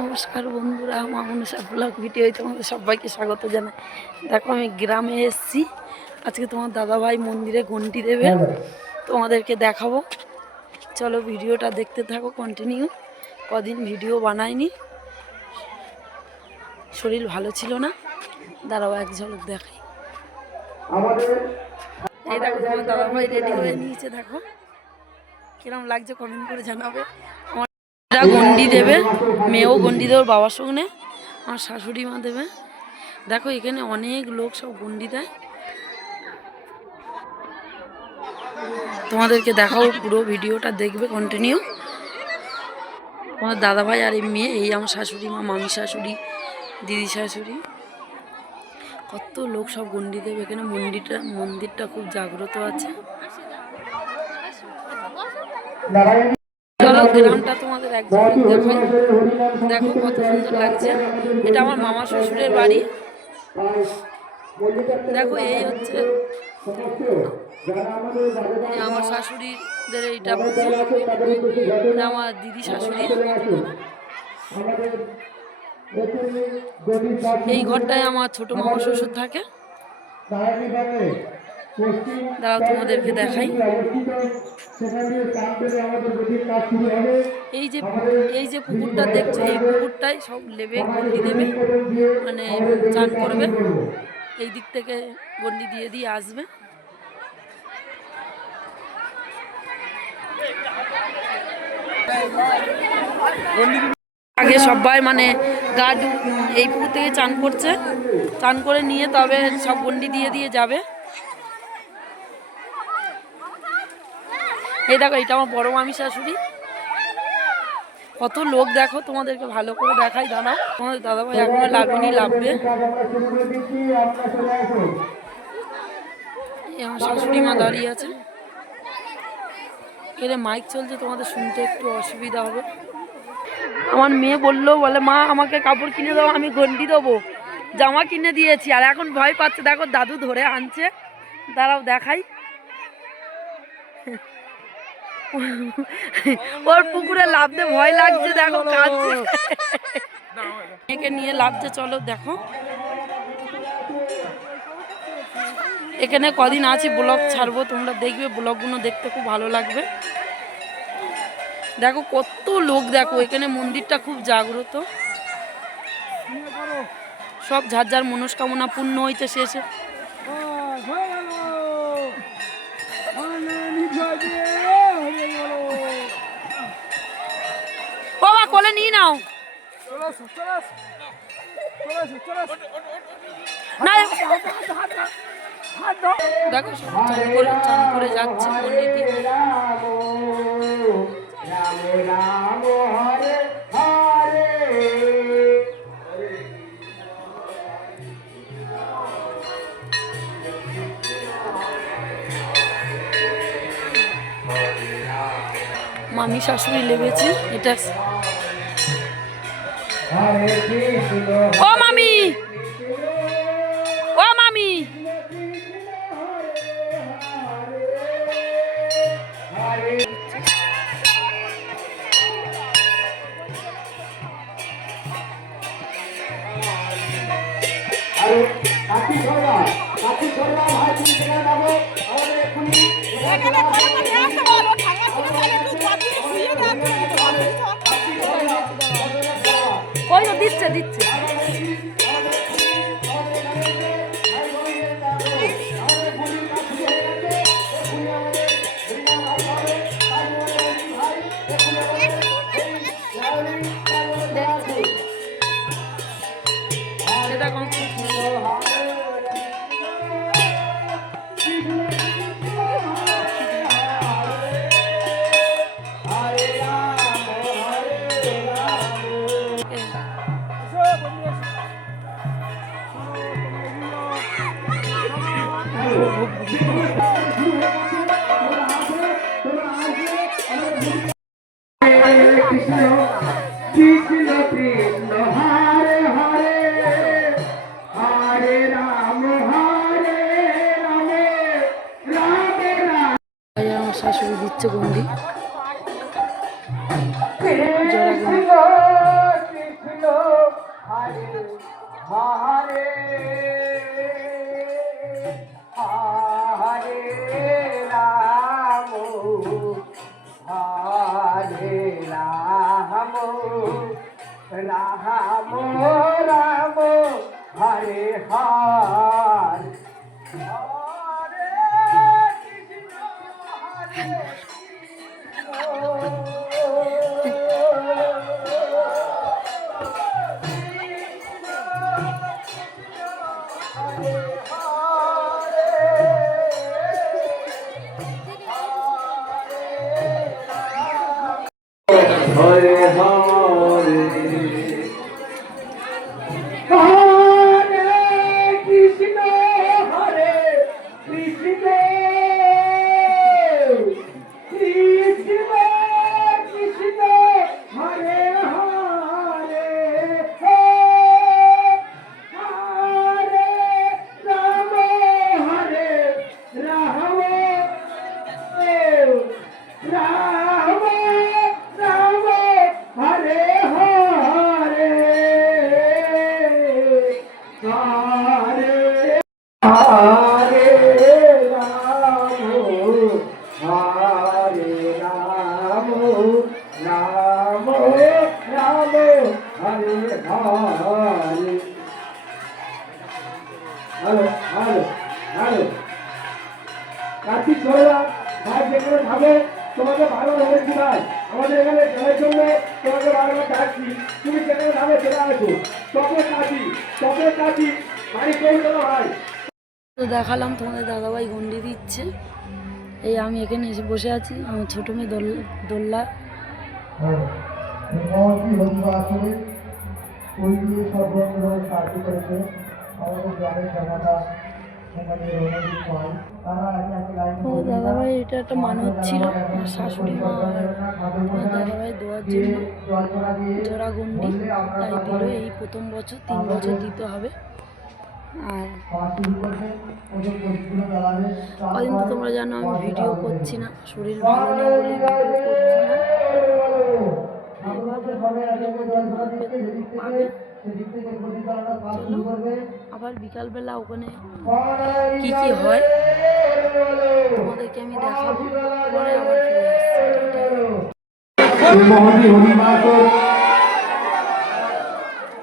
নমস্কার বন্ধুরা, মামুনিশা ব্লগ ভিডিওয় তোমাদের সবাইকে স্বাগত জানাই। দেখো আমি গ্রামে এসেছি। আজকে তোমার দাদাভাই মন্দিরে ঘন্টি দেবে, তোমাদেরকে দেখাবো। চলো ভিডিওটা দেখতে থাকো কন্টিনিউ। কদিন ভিডিও বানাইনি, শরীর ভালো ছিল না। দাঁড়াও এক ঝলক দেখাই। এই দেখো তোমার দাদাভাই রেডি হয়ে নিয়েছে, দেখো কিরম লাগছে কমেন্ট করে জানাবে। গন্ডি দেবে, মেয়েও গন্ডি দেবে ওর বাবার সঙ্গে, আমার শাশুড়ি মা দেবে। দেখো এখানে অনেক লোক সব গন্ডি দেয়, তোমাদেরকে দেখাও। পুরো ভিডিওটা দেখবে কন্টিনিউ। আমার দাদাভাই আর এই মেয়ে, এই আমার শাশুড়ি মা, মামি শাশুড়ি, দিদি শাশুড়ি, কত লোক সব গন্ডি দেবে। এখানে মন্দিরটা খুব জাগ্রত আছে। চলো গ্রামটা তোমাদের একদম দেখাই। দেখো কত সুন্দর লাগছে। এটা আমার মামা শ্বশুরের বাড়ি। দেখো এই হচ্ছে আমার শাশুড়িদের, এইটা আমার দিদি শাশুড়ি। এই ঘরটায় আমার ছোট মামা শ্বশুর থাকে। দাঁড়াও তোমাদেরকে দেখাই। এই যে পুকুরটা দেখছো, এই পুকুরটাই সব লেবে গন্ডি দেবে, মানে চান করবে। এই দিক থেকে গন্ডি দিয়ে আসবে। আগে সবাই মানে গা এই পুকুর থেকে চান করছে, চান করে নিয়ে তবে সব গন্ডি দিয়ে যাবে। এই দেখো এটা আমার বড় মামি শাশুড়ি। কত লোক দেখো, তোমাদেরকে ভালো করে দেখাই। দাঁড়াও, তোমাদের দাদাভাই এখনো লাগেনি, লাগবে। আমার শাশুড়ি মা দাঁড়িয়ে আছে। এর মাইক চলছে, তোমাদের শুনতে একটু অসুবিধা হবে। আমার মেয়ে বলে মা আমাকে কাপড় কিনে দাও, আমি গন্ডি দেবো। জামা কিনে দিয়েছি আর এখন ভয় পাচ্ছে। দেখো দাদু ধরে আনছে, দাঁড়াও দেখাই। ওর পুকুরে লাফতে ভয় লাগছে, দেখো কাঁদছে। মেয়েকে নিয়ে লাফতে, চলো দেখো। এখানে কদিন আছি, ব্লগ ছাড়বো, তোমরা দেখবে। ব্লগগুলো দেখতে খুব ভালো লাগবে। দেখো কত লোক, দেখো এখানে মন্দিরটা খুব জাগ্রত। সব যার যার মনস্কামনা পূর্ণ হইতে শেষে। বাবা কোলে নিয়ে নাও। দেখো চান করে যাচ্ছে মামি শাশুড়ি লেগেছে। এটা ও মামি, ও মামি, ওই তো দিচ্ছে। শাশুড়ি দিচ্ছে গন্ডি, জোড়া গন্ডি। হরে হরে রাম হরে রাম রাম রাম হরে হরে হরে কৃষ্ণ হরে হরে হরে হরে কৃষ্ণ হরে কৃষ্ণ কৃষ্ণ কৃষ্ণ হরে হরে হরে রাম হরে রাম রাম রাম হরে হরে হরে হরে রাম হরে Ram Ram Ram Hare Hare hello hello hello Kartik ছোড়া ভাই যেখানে থাকবে তোমাকে ভালো বলেছি ভাই আমাদের এখানে খেলার জন্য তোমাকে বারবার ডাকছি তুমি যেখানে থাকবে চলে আসো চপের কাঠি বাড়ি করে দেবো ভাই। তো দেখালাম তোমাদের দাদাভাই গন্ডি দিচ্ছে। এই আমি এখানে এসে বসে আছি, আমার ছোটো মেয়ে দোল্লা। ও দাদাভাই এটা একটা মানত ছিল, আমার শাশুড়ি মা আর দাদাভাই দেওয়ার জন্য জোড়া গন্ডি তাই দিল। এই প্রথম বছর 3 বছর দিতে হবে। আর কদিন তো তোমরা জানো আমি ভিডিও করছি না, শরীর ভালো নেই বলে ভিডিও করছি না। চলো আবার বিকালবেলা ওখানে কি কি হয় তোমাদেরকে আমি দেখাবো, পরে আবার ফিরে আসছি।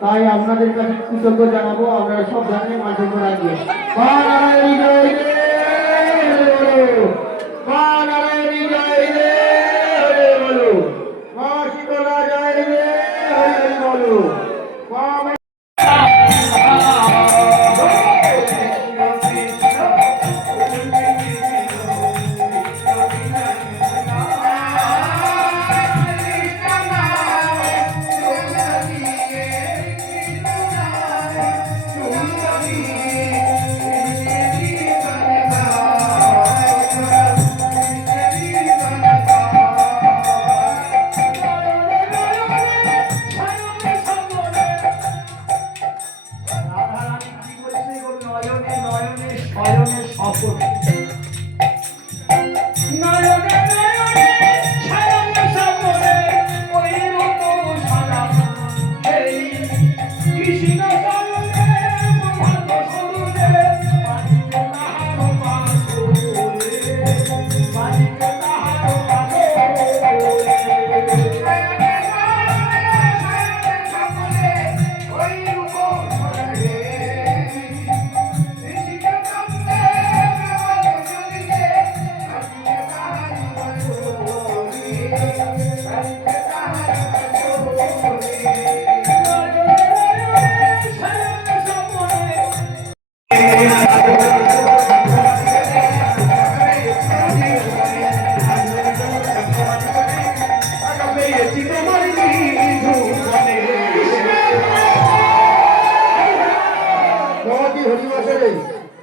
তাই আপনাদের কাছে কৃতজ্ঞ জানাবো, আপনারা সব জানেন মাঝে করে আগে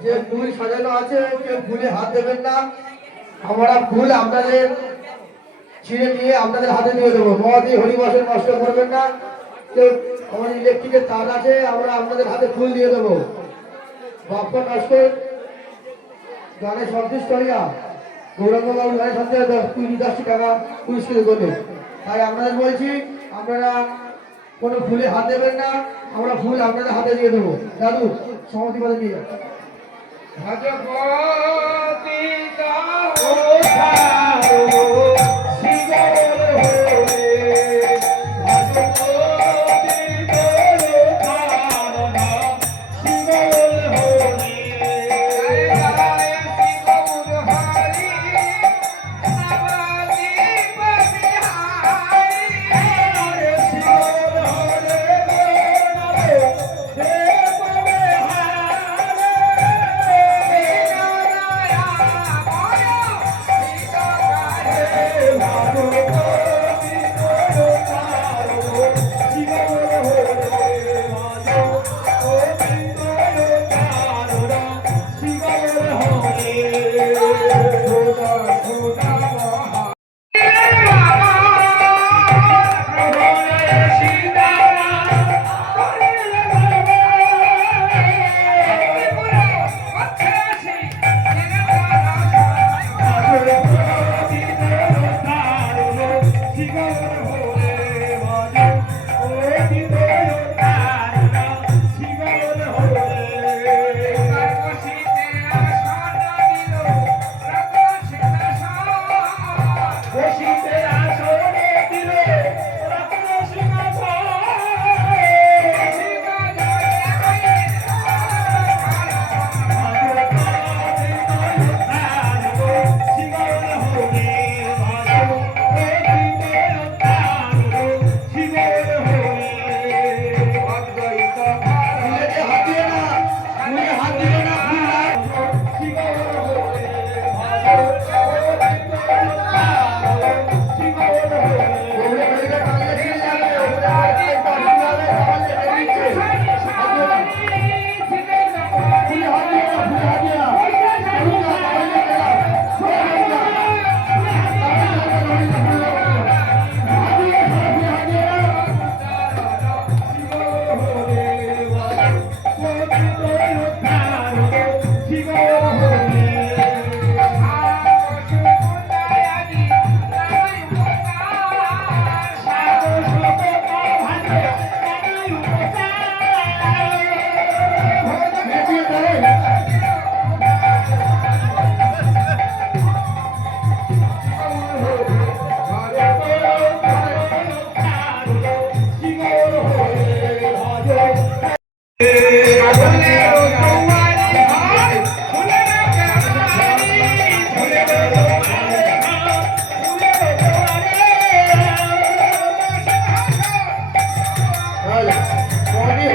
যে ফুল সাজানো আছে কেউ ফুলে হাত দেবেন না, আমরা ফুল আপনাদের ছিঁড়ে নিয়ে আপনাদের হাতে দিয়ে দেবো। মহাদি হরিবাসের নষ্ট করবেন না কেউ, আমাদের ইলেকট্রিকের তার আছে আমরা আপনাদের হাতে ফুল দিয়ে দেবো। বাপ্পা নষ্ট গানে সন্তুষ্ট হইয়া গৌরঙ্গবাবু গানের সাথে 10 টাকা পুরস্কৃত করবে। তাই আপনাদের বলছি আপনারা কোনো ফুলে হাত দেবেন না, আমরা ফুল আপনাদের হাতে দিয়ে দেবো। দাদু সমাধি পদে নিয়ে যান। ভজপতি দাও শিবর হরে ভজপতি দাও শিবর হরে জয় শিবর হরি নবদ্বীপ বিহারী শিবর হরে